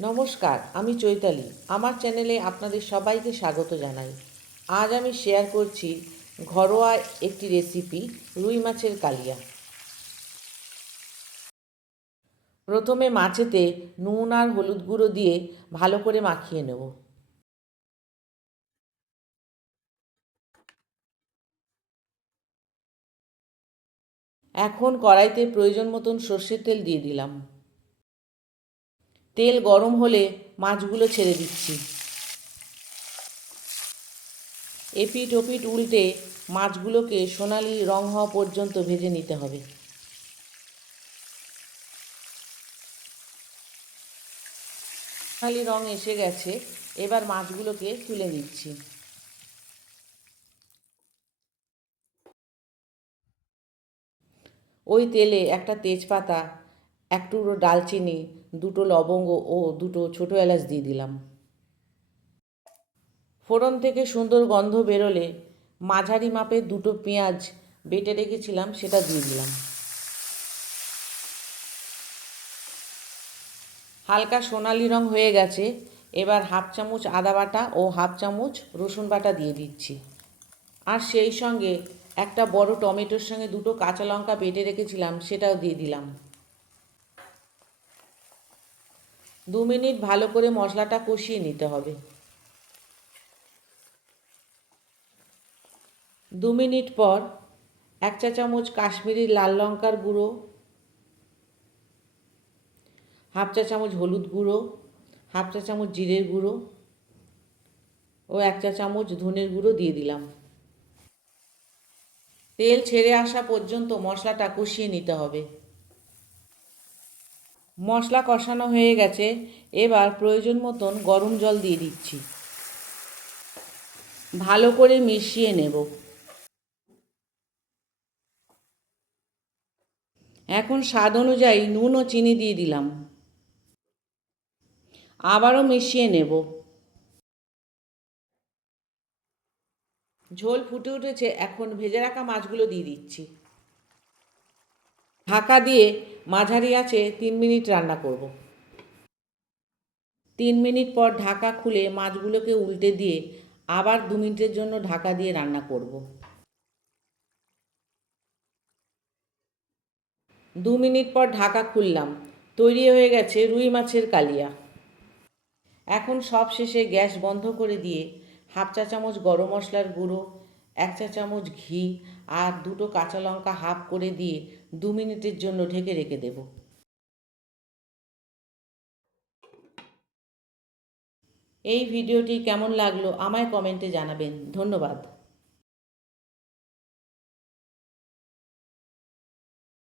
নমস্কার, আমি চৈতালি। আমার চ্যানেলে আপনাদের সবাইকে স্বাগত জানাই। আজ আমি শেয়ার করছি ঘরোয়া একটি রেসিপি, রুই মাছের কালিয়া। প্রথমে মাছেতে নুন আর হলুদ গুঁড়ো দিয়ে ভালো করে মাখিয়ে নেব। এখন কড়াইতে প্রয়োজন মতন সর্ষের তেল দিয়ে দিলাম। তেল গরম হলে মাছগুলো ছেড়ে দিচ্ছি। এপিট ওপিট উল্টে মাছগুলোকে সোনালি রং হওয়া পর্যন্ত ভেজে নিতে হবে। সোনালি রং এসে গেছে, এবার মাছগুলোকে তুলে নিচ্ছি। ওই তেলে একটা তেজপাতা, এক টুকরো ডালচিনি, দুটো লবঙ্গ ও দুটো ছোটো এলাচ দিয়ে দিলাম। ফোড়ন থেকে সুন্দর গন্ধ বেরোলে মাঝারি মাপের দুটো পেঁয়াজ বেটে রেখেছিলাম সেটা দিয়ে দিলাম। হালকা সোনালি রং হয়ে গেছে, এবার হাফ চামচ আদা বাটা ও হাফ চামচ রসুন বাটা দিয়ে দিচ্ছি। আর সেই সঙ্গে একটা বড় টমেটোর সঙ্গে দুটো কাঁচা লঙ্কা বেটে রেখেছিলাম সেটাও দিয়ে দিলাম। 2 মিনিট ভালো করে মশলাটা কষিয়ে নিতে হবে। 2 মিনিট পর 1 চা চামচ কাশ্মীরি লাল লঙ্কার গুঁড়ো, হাফ চা চামচ হলুদ গুঁড়ো, হাফ চা চামচ জিরের গুঁড়ো ও 1 চা চামচ ধনের গুঁড়ো দিয়ে দিলাম। তেল ছেড়ে আসা পর্যন্ত মশলাটা কষিয়ে নিতে হবে। মশলা কষানো হয়ে গেছে, এবার প্রয়োজন মতন গরম জল দিয়ে দিচ্ছি। ভালো করে মিশিয়ে নেব। এখন স্বাদ অনুযায়ী নুন ও চিনি দিয়ে দিলাম। আবারও মিশিয়ে নেব। ঝোল ফুটে উঠেছে, এখন ভেজে রাখা মাছগুলো দিয়ে দিচ্ছি। ঢাকা দিয়ে মাঝারি আঁচে 3 মিনিট রান্না করব। 3 মিনিট পর ঢাকা খুলে মাছগুলোকে উল্টে দিয়ে আবার 2 মিনিটের জন্য ঢাকা দিয়ে রান্না করব। 2 মিনিট পর ঢাকা খুললাম। তৈরি হয়ে গেছে রুই মাছের কালিয়া। এখন সব শেষে গ্যাস বন্ধ করে দিয়ে হাফ চা চামচ গরম মশলার গুঁড়ো, 1 চা চামচ ঘি আর দুটো কাঁচা লঙ্কা হাফ করে দিয়ে 2 মিনিটের জন্য ঢেকে রেখে দেব। এই ভিডিওটি কেমন লাগলো আমায় কমেন্টে জানাবেন। ধন্যবাদ।